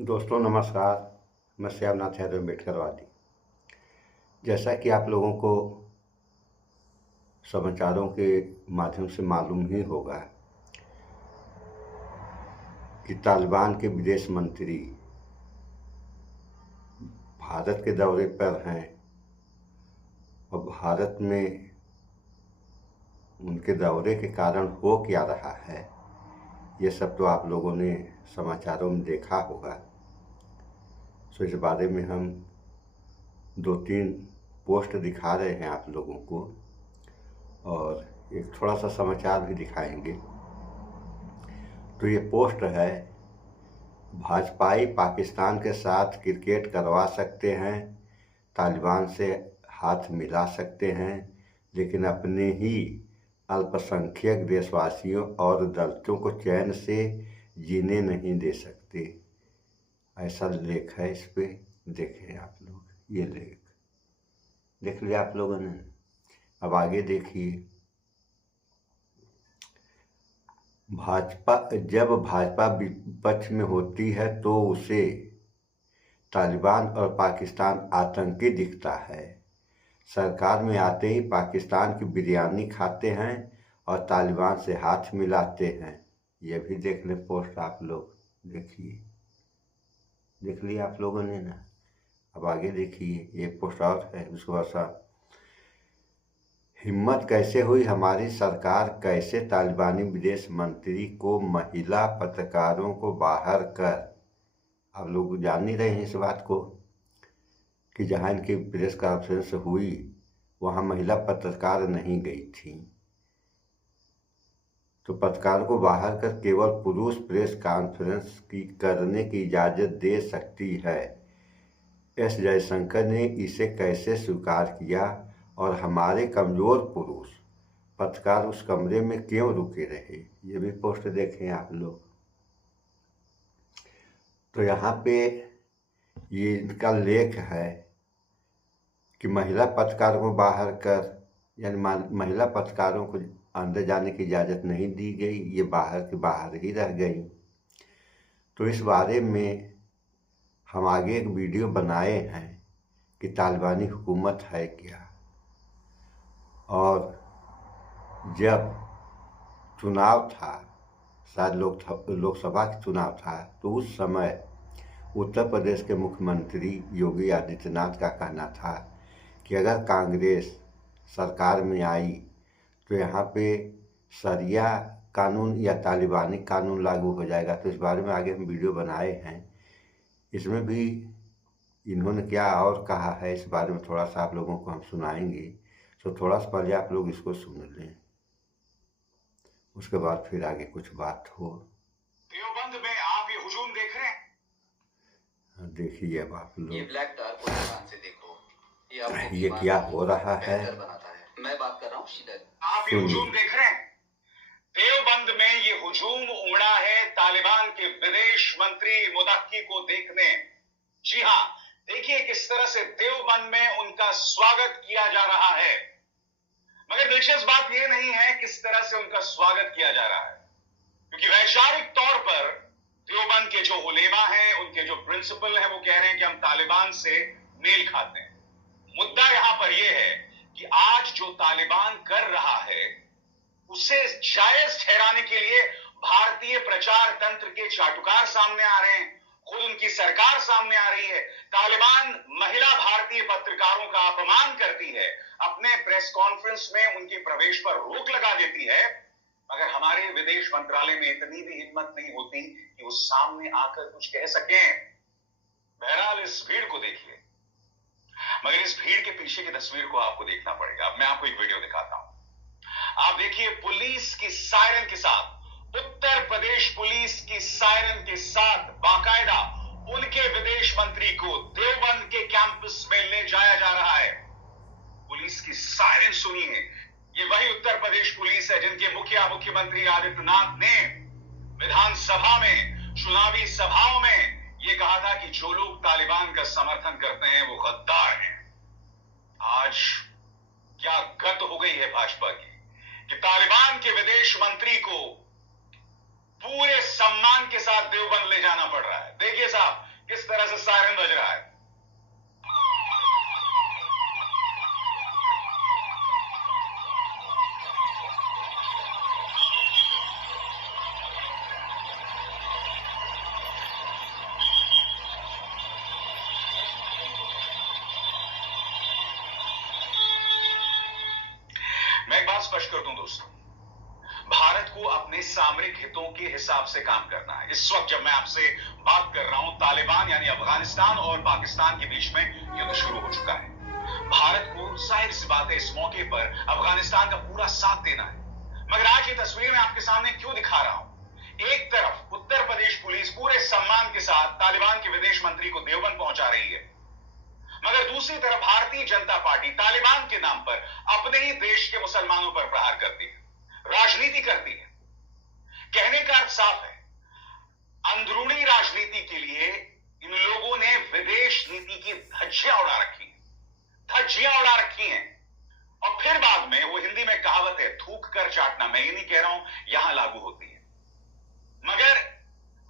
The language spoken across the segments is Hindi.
दोस्तों नमस्कार। मैं श्यामनाथ यादव अम्बेडकरवादी। जैसा कि आप लोगों को समाचारों के माध्यम से मालूम ही होगा कि तालिबान के विदेश मंत्री भारत के दौरे पर हैं और भारत में उनके दौरे के कारण हो क्या रहा है ये सब तो आप लोगों ने समाचारों में देखा होगा। सो इस बारे में हम 2-3 पोस्ट दिखा रहे हैं आप लोगों को और एक थोड़ा सा समाचार भी दिखाएंगे। तो ये पोस्ट है, भाजपाई पाकिस्तान के साथ क्रिकेट करवा सकते हैं, तालिबान से हाथ मिला सकते हैं, लेकिन अपने ही अल्पसंख्यक देशवासियों और दलितों को चैन से जीने नहीं दे सकते। ऐसा लेख है। इस पे देखें आप लोग, ये लेख देख लिया आप लोगों ने। अब आगे देखिए। जब भाजपा विपक्ष में होती है तो उसे तालिबान और पाकिस्तान आतंकी दिखता है। सरकार में आते ही पाकिस्तान की बिरयानी खाते हैं और तालिबान से हाथ मिलाते हैं। ये भी देख लें पोस्ट आप लोग, देखिए, देख लिया आप लोगों ने ना। अब आगे देखिए, ये पोस्ट और है उसके बाद। हिम्मत कैसे हुई हमारी सरकार, कैसे तालिबानी विदेश मंत्री को महिला पत्रकारों को बाहर कर। आप लोग जान नहीं रहे हैं इस बात को कि जहां इनकी प्रेस कॉन्फ्रेंस हुई वहां महिला पत्रकार नहीं गई थी, तो पत्रकारों को बाहर कर केवल पुरुष प्रेस कॉन्फ्रेंस करने की इजाज़त दे सकती है। एस जयशंकर ने इसे कैसे स्वीकार किया और हमारे कमज़ोर पुरुष पत्रकार उस कमरे में क्यों रुके रहे। ये भी पोस्ट देखें आप लोग। तो यहाँ पे ये इनका लेख है कि महिला पत्रकारों को बाहर कर, यानी महिला पत्रकारों को अंदर जाने की इजाज़त नहीं दी गई, ये बाहर के बाहर ही रह गई। तो इस बारे में हम आगे एक वीडियो बनाए हैं कि तालिबानी हुकूमत है क्या। और जब चुनाव था, शायद लोकसभा का चुनाव था, तो उस समय उत्तर प्रदेश के मुख्यमंत्री योगी आदित्यनाथ का कहना था कि अगर कांग्रेस सरकार में आई तो यहाँ पे शरिया कानून या तालिबानी कानून लागू हो जाएगा। तो इस बारे में आगे हम वीडियो बनाए हैं। इसमें भी इन्होंने क्या और कहा है इस बारे में थोड़ा सा आप लोगों को हम सुनाएंगे। तो थोड़ा सा पहले आप लोग इसको सुन लें, उसके बाद फिर आगे कुछ बात हो। देवबंद में आप ये हुजूम देख रहे हैं? देखिए अब आप लोग, ये ब्लैक कार को ध्यान से देखो, ये क्या हो रहा है। बनाता है। मैं बात कर रहा हूँ शीतल। आप ये हुजूम देख रहे हैं? देवबंद में ये हुजूम उमड़ा है तालिबान के विदेश मंत्री मुदक्की को देखने। जी हाँ, देखिए किस तरह से देवबंद में उनका स्वागत किया जा रहा है। मगर दिलचस्प बात यह नहीं है किस तरह से उनका स्वागत किया जा रहा है, क्योंकि वैचारिक तौर पर देवबंद के जो उलेमा हैं, उनके जो प्रिंसिपल हैं, वो कह रहे हैं कि हम तालिबान से मेल खाते हैं। मुद्दा यहां पर यह है कि आज जो तालिबान कर रहा है उसे जायज ठहराने के लिए भारतीय प्रचार तंत्र के चाटुकार सामने आ रहे हैं, खुद उनकी सरकार सामने आ रही है। तालिबान महिला भारतीय पत्रकारों का अपमान करती है, अपने प्रेस कॉन्फ्रेंस में उनके प्रवेश पर रोक लगा देती है, मगर हमारे विदेश मंत्रालय में इतनी भी हिम्मत नहीं होती कि वो सामने आकर कुछ कह सकें। बहरहाल इस भीड़ को देखिए, मगर इस भीड़ के पीछे की तस्वीर को आपको देखना पड़ेगा। अब मैं आपको एक वीडियो दिखाता हूं। आप देखिए, पुलिस की सायरन के साथ, उत्तर प्रदेश पुलिस की सायरन के साथ बाकायदा उनके विदेश मंत्री को देवबंद के कैंपस में ले जाया जा रहा है। पुलिस की सायरन सुनिए। ये वही उत्तर प्रदेश पुलिस है जिनके मुख्यमंत्री आदित्यनाथ ने विधानसभा में, चुनावी सभाओं में ये कहा था कि जो लोग तालिबान का समर्थन करते हैं वो गद्दार हैं। आज क्या गत हो गई है भाजपा की कि तालिबान के विदेश मंत्री को पूरे सम्मान के साथ देवबंद ले जाना पड़ रहा है। देखिए साहब, तरह से सायरन बज रहा है। मैं एक बात स्पष्ट कर दूं दोस्तों, भारत को अपने सामरिक हितों के हिसाब से काम करना है। इस वक्त जब मैं आपसे बात कर रहा हूं, तालिबान यानी अफगानिस्तान और पाकिस्तान के बीच में युद्ध शुरू हो चुका है। भारत को जाहिर सी बात है इस मौके पर अफगानिस्तान का पूरा साथ देना है। मगर आज ये तस्वीर मैं आपके सामने क्यों दिखा रहा हूं? एक तरफ उत्तर प्रदेश पुलिस पूरे सम्मान के साथ तालिबान के विदेश मंत्री को देवबंद पहुंचा रही है, मगर दूसरी तरफ भारतीय जनता पार्टी तालिबान के नाम पर अपने ही देश के मुसलमानों पर प्रहार करती है, राजनीति करती है। कहने का अर्थ साफ है, अंदरूनी राजनीति के लिए इन लोगों ने विदेश नीति की धज्जियां उड़ा रखी हैं। और फिर बाद में वो हिंदी में कहावत है, थूक कर चाटना, मैं ये नहीं कह रहा हूं यहां लागू होती है, मगर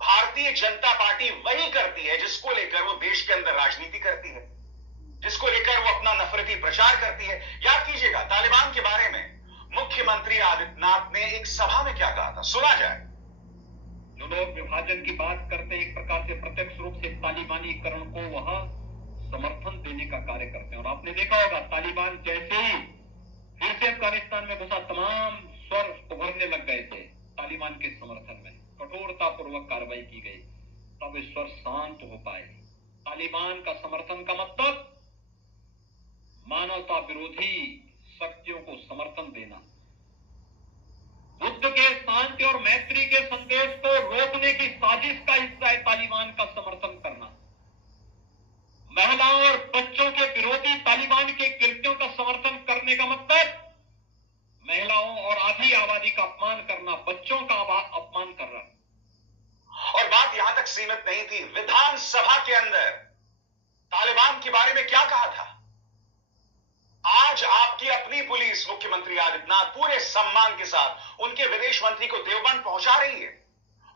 भारतीय जनता पार्टी वही करती है जिसको लेकर वो देश के अंदर राजनीति करती है, जिसको लेकर वो अपना नफरती प्रचार करती है। याद कीजिएगा, तालिबान के बारे में मुख्यमंत्री आदित्यनाथ ने एक सभा में क्या कहा था, सुना जाए। जो लोग विभाजन की बात करते हैं, एक प्रकार से प्रत्यक्ष रूप से तालिबानीकरण को वह समर्थन देने का कार्य करते हैं। और आपने देखा होगा, तालिबान जैसे ही फिर से अफगानिस्तान में घुसा, तमाम स्वर उभरने लग गए थे तालिबान के समर्थन में, कठोरता पूर्वक कार्रवाई की गई, तब वे स्वर शांत हो पाए। तालिबान का समर्थन का मतलब मानवता विरोधी शक्तियों को समर्थन देना, बुद्ध के शांति और मैत्री के संदेश को रोकने की साजिश का हिस्सा है तालिबान का समर्थन करना। महिलाओं और बच्चों के विरोधी तालिबान के कृत्यों का समर्थन करने का मतलब महिलाओं और आधी आबादी का अपमान करना, बच्चों का अपमान करना। और बात यहां तक सीमित नहीं थी, विधानसभा के अंदर तालिबान के बारे में क्या कहा था। आज आपकी अपनी पुलिस मुख्यमंत्री आदित्यनाथ पूरे सम्मान के साथ उनके विदेश मंत्री को देवबंद पहुंचा रही है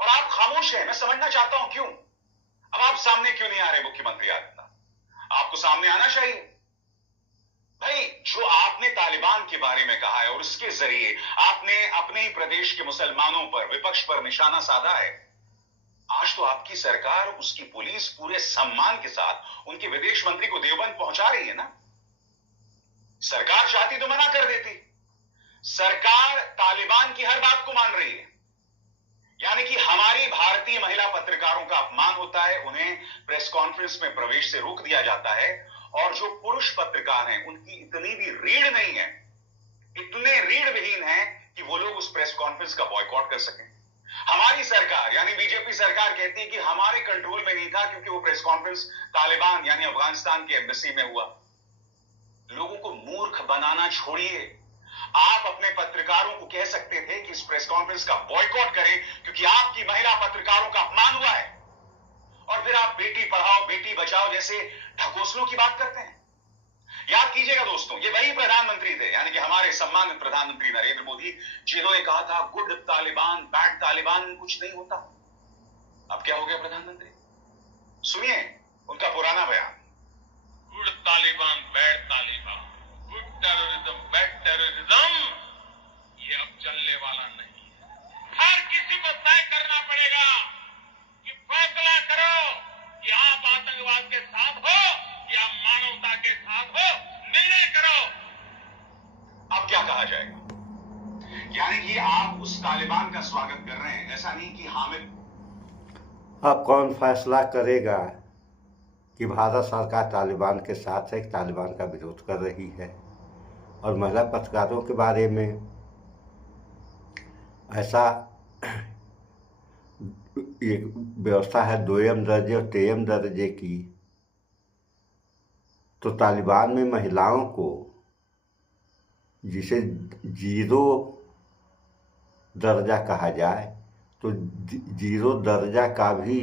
और आप खामोश हैं। मैं समझना चाहता हूं क्यों। अब आप सामने क्यों नहीं आ रहे मुख्यमंत्री आदित्यनाथ? आपको सामने आना चाहिए भाई। जो आपने तालिबान के बारे में कहा है और उसके जरिए आपने अपने ही प्रदेश के मुसलमानों पर, विपक्ष पर निशाना साधा है, आज तो आपकी सरकार, उसकी पुलिस पूरे सम्मान के साथ उनके विदेश मंत्री को देवबंद पहुंचा रही है ना। सरकार चाहती तो मना कर देती। सरकार तालिबान की हर बात को मान रही है, यानी कि हमारी भारतीय महिला पत्रकारों का अपमान होता है, उन्हें प्रेस कॉन्फ्रेंस में प्रवेश से रोक दिया जाता है, और जो पुरुष पत्रकार हैं उनकी इतनी भी रीढ़ नहीं है, इतने रीढ़ विहीन है कि वो लोग उस प्रेस कॉन्फ्रेंस का बॉयकॉट कर सकें। हमारी सरकार यानी बीजेपी सरकार कहती है कि हमारे कंट्रोल में नहीं था क्योंकि वो प्रेस कॉन्फ्रेंस तालिबान यानी अफगानिस्तान के एम्बेसी में हुआ। लोगों को मूर्ख बनाना छोड़िए। आप अपने पत्रकारों को कह सकते थे कि इस प्रेस कॉन्फ्रेंस का बॉयकॉट करें क्योंकि आपकी महिला पत्रकारों का अपमान हुआ है, और फिर आप बेटी पढ़ाओ बेटी बचाओ जैसे ढकोसलों की बात करते हैं। याद कीजिएगा दोस्तों, ये वही प्रधानमंत्री थे, यानी कि हमारे सम्मानित प्रधानमंत्री नरेंद्र मोदी, जिन्होंने कहा था गुड तालिबान बैड तालिबान कुछ नहीं होता। अब क्या हो गया प्रधानमंत्री? सुनिए उनका पुराना बयान। Good Taliban bad Taliban, good terrorism bad terrorism, ये अब चलने वाला नहीं है। हर किसी को तय करना पड़ेगा कि फैसला करो कि आप आतंकवाद के साथ हो या मानवता के साथ हो, निर्णय करो। अब क्या कहा जाएगा? यानी कि आप उस तालिबान का स्वागत कर रहे हैं, ऐसा नहीं कि हामिद। अब कौन फैसला करेगा कि भारत सरकार तालिबान के साथ है, तालिबान का विरोध कर रही है? और महिला पत्रकारों के बारे में ऐसा एक व्यवस्था है दोयम दर्जे और तेयम दर्जे की, तो तालिबान में महिलाओं को, जिसे 0 दर्जा कहा जाए, तो 0 दर्जा का भी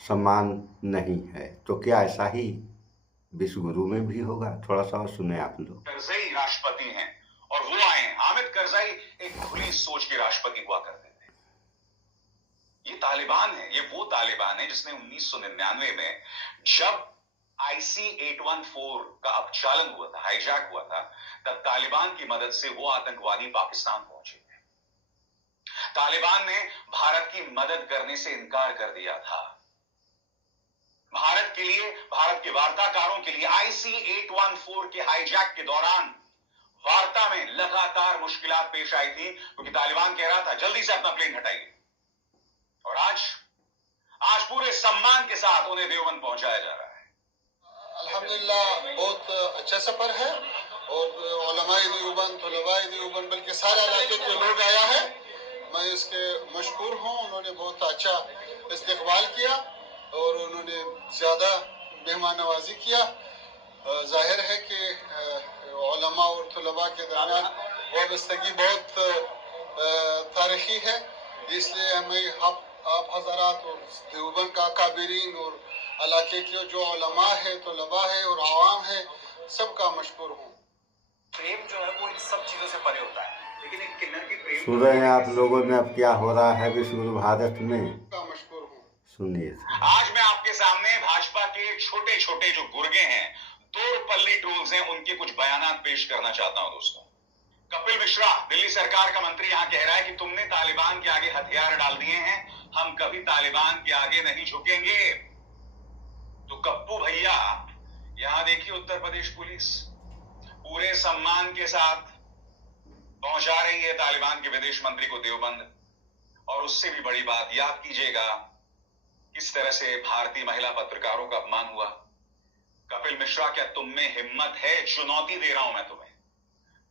सम्मान नहीं है। तो क्या ऐसा ही विश्वगुरु में भी होगा? थोड़ा सा और सुने आप लोग। करजई राष्ट्रपति हैं और वो आए हैं। हामिद करजई एक खुली सोच के राष्ट्रपति हुआ करते थे। ये तालिबान है, ये वो तालिबान है जिसने 1999 में जब IC-814 का अपचालन हुआ था, हाईजैक हुआ था, तब तालिबान की मदद से वो आतंकवादी पाकिस्तान पहुंचे थे। तालिबान ने भारत की मदद करने से इनकार कर दिया था। भारत के लिए, भारत के वार्ताकारों के लिए IC-814 के हाईजैक के दौरान वार्ता में लगातार मुश्किलात पेश आई थी, क्योंकि तालिबान कह रहा था जल्दी से अपना प्लेन हटाइए। और आज पूरे सम्मान के साथ उन्हें देवबंद पहुंचाया जा रहा है। अल्हम्दुलिल्लाह बहुत अच्छा सफर है और उलमाए देवबंद, तलबाए देवबंद, बल्कि सारे इलाके के लोग आया है। मैं इसके मशकूर हूँ। उन्होंने बहुत अच्छा इस्तकबाल किया और उन्होंने ज़्यादा मेहमान नवाजी किया। जाहिर है कि उलमा और तलबा के दरमियान वाबस्तगी बहुत तारीखी है, इसलिए हमें आप हज़रात और देवबंद का काबिरीन और इलाके के जो उलमा है, तलबा है और आवाम है, सबका मशकूर हूँ। प्रेम जो है वो इन सब चीजों से परे होता है, लेकिन एक किन्नर की प्रेम सुन रहे हैं आप लोगों में अब क्या हो रहा है विश्व भारत में, का मशकूर हूँ। सुनिए। आज मैं आपके सामने भाजपा के छोटे छोटे जो गुर्गे हैं, दो पल्ली ट्रोल्स हैं, उनके कुछ बयानात पेश करना चाहता हूं दोस्तों। कपिल मिश्रा, दिल्ली सरकार का मंत्री, यहां कह रहा है कि तुमने तालिबान के आगे हथियार डाल दिए हैं, हम कभी तालिबान के आगे नहीं झुकेंगे। तो कप्पू भैया, यहां देखिए उत्तर प्रदेश पुलिस पूरे सम्मान के साथ पहुंचा रही है तालिबान के विदेश मंत्री को देवबंद। और उससे भी बड़ी बात, याद कीजिएगा किस तरह से भारतीय महिला पत्रकारों का अपमान हुआ। कपिल मिश्रा, क्या तुम में हिम्मत है? चुनौती दे रहा हूं मैं तुम्हें,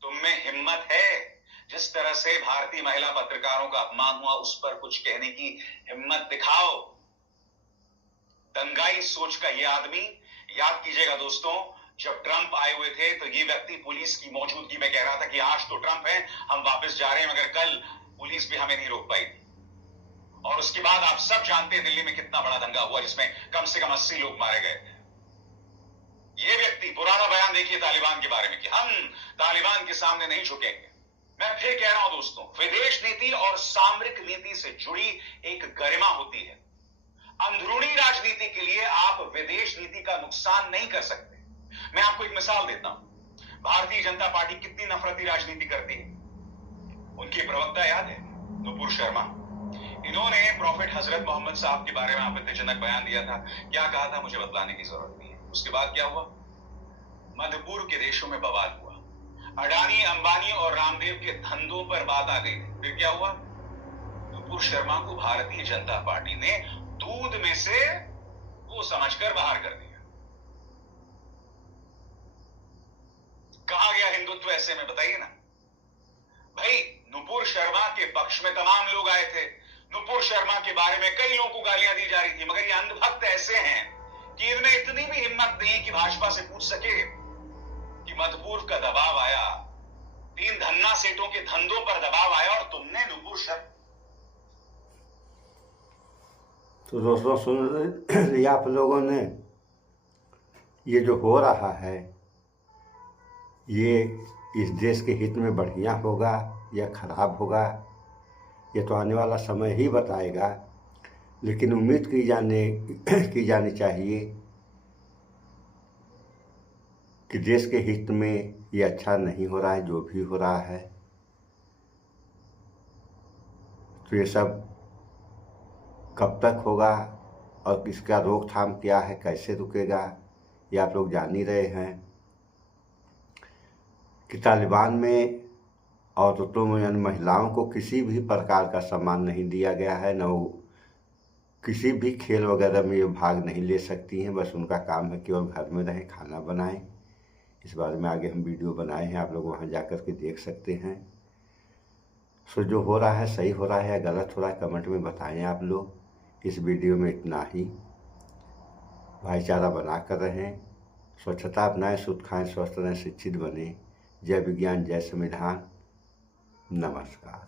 तुम में हिम्मत है? जिस तरह से भारतीय महिला पत्रकारों का अपमान हुआ, उस पर कुछ कहने की हिम्मत दिखाओ। दंगाई सोच का ये आदमी, याद कीजिएगा दोस्तों, जब ट्रंप आए हुए थे तो ये व्यक्ति पुलिस की मौजूदगी में कह रहा था कि आज तो ट्रंप है, हम वापस जा रहे हैं, मगर कल पुलिस भी हमें नहीं रोक पाई थी। और उसके बाद आप सब जानते हैं दिल्ली में कितना बड़ा दंगा हुआ, जिसमें कम से कम 80 लोग मारे गए थे। ये व्यक्ति पुराना बयान देखिए तालिबान के बारे में कि हम तालिबान के सामने नहीं झुकेंगे। मैं फिर कह रहा हूं दोस्तों, विदेश नीति और सामरिक नीति से जुड़ी एक गरिमा होती है। अंदरूनी राजनीति के लिए आप विदेश नीति का नुकसान नहीं कर सकते। मैं आपको एक मिसाल देता हूं। भारतीय जनता पार्टी कितनी नफरती राजनीति करती है। उनकी प्रवक्ता याद है, नुपुर शर्मा, इन्होंने प्रॉफिट हजरत मोहम्मद साहब के बारे में आपत्तिजनक बयान दिया था। क्या कहा था मुझे बतलाने की जरूरत नहीं है। उसके बाद क्या हुआ? मध्य पूर्व के देशों में बवाल हुआ, अडानी, अंबानी और रामदेव के धंधों पर बात आ गई। फिर क्या हुआ? नुपुर शर्मा को भारतीय जनता पार्टी ने दूध में से वो समझकर बाहर कर दिया। कहां गया हिंदुत्व ऐसे में, बताइए ना भाई। नुपुर शर्मा के पक्ष में तमाम लोग आए थे। नुपुर शर्मा के बारे में कई लोगों को गालियां दी जा रही थी, मगर ये अंधभक्त ऐसे हैं कि इनमें इतनी भी हिम्मत नहीं कि भाजपा से पूछ सके कि मधुपुर का दबाव आया, 3 धन्ना सेठों के धंधों पर दबाव आया और तुमने नुपुर शर्मा। तो दोस्तों सुन लिया आप लोगों ने, ये जो हो रहा है ये इस देश के हित में बढ़िया होगा या खराब होगा, ये तो आने वाला समय ही बताएगा। लेकिन उम्मीद की जानी चाहिए कि देश के हित में ये अच्छा नहीं हो रहा है जो भी हो रहा है। तो ये सब कब तक होगा और इसका रोकथाम क्या है, कैसे रुकेगा, ये आप लोग जान ही रहे हैं कि तालिबान में औरतों में यानी महिलाओं को किसी भी प्रकार का सम्मान नहीं दिया गया है, न वो किसी भी खेल वगैरह में ये भाग नहीं ले सकती हैं। बस उनका काम है केवल घर में रहें, खाना बनाएं। इस बारे में आगे हम वीडियो बनाए हैं, आप लोग वहां जाकर के देख सकते हैं। सो जो हो रहा है सही हो रहा है या गलत हो रहा है कमेंट में बताएं आप लोग। इस वीडियो में इतना ही। भाईचारा बना कर रहें, स्वच्छता अपनाएं, शुद्ध खाएं, स्वस्थ रहें, शिक्षित बने। जय विज्ञान, जय संविधान। नमस्कार।